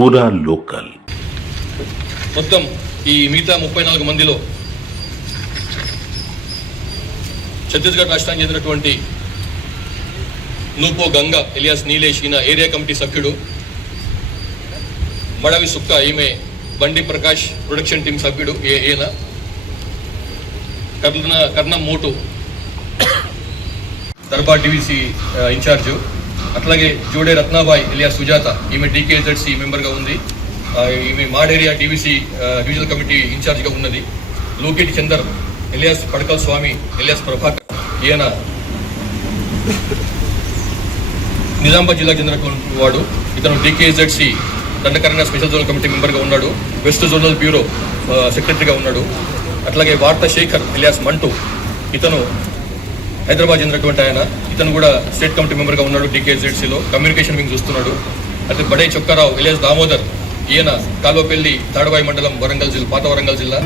పూరా లోకల్. మొత్తం ఈ మిగతా ముప్పై నాలుగు మందిలో ఛత్తీస్గఢ్ రాష్ట్రానికి చెందినటువంటి నూపో గంగ ఎలియాస్ నీలేష్ ఈయన ఏరియా కమిటీ సభ్యుడు మడవి సుక్క ఈమె బండి ప్రకాష్ ప్రొడక్షన్ టీం సభ్యుడు ఏ- ఈయన. కర్ణ కర్ణం మోటు దర్బార్ డివిసి ఇన్ఛార్జు. అట్లాగే జోడే రత్నాబాయ్ ఇలియా సుజాత ఈమె డీకేజెడ్సి మెంబర్గా ఉంది. ఈమె మాడేరియా డివిసి డివిజనల్ కమిటీ ఇన్ఛార్జ్గా ఉన్నది. లోకేటి చందర్ ఎలియాస్ పడకల్ స్వామి ఎలియాస్ ప్రభాకర్ ఈయన నిజామాబాద్ జిల్లా చెందిన వాడు. ఇతను DKZC Dandakaranya special zonal committee మెంబర్గా ఉన్నాడు. వెస్ట్ జోనల్ బ్యూరో సెక్రటరీగా ఉన్నాడు. అట్లాగే వార్త శేఖర్ ఎలియాస్ మంటూ ఇతను హైదరాబాద్ చెందినటువంటి ఆయన. ఇతను కూడా స్టేట్ కమిటీ మెంబర్గా ఉన్నాడు డికేజెడ్సీలో కమ్యూనికేషన్ వింగ్ చూస్తున్నాడు. అయితే బడే చొక్కారావు విలేజ్ దామోదర్ ఈయన కాల్వపల్లి తాడవాయి మండలం వరంగల్ జిల్లా పాత వరంగల్ జిల్లా.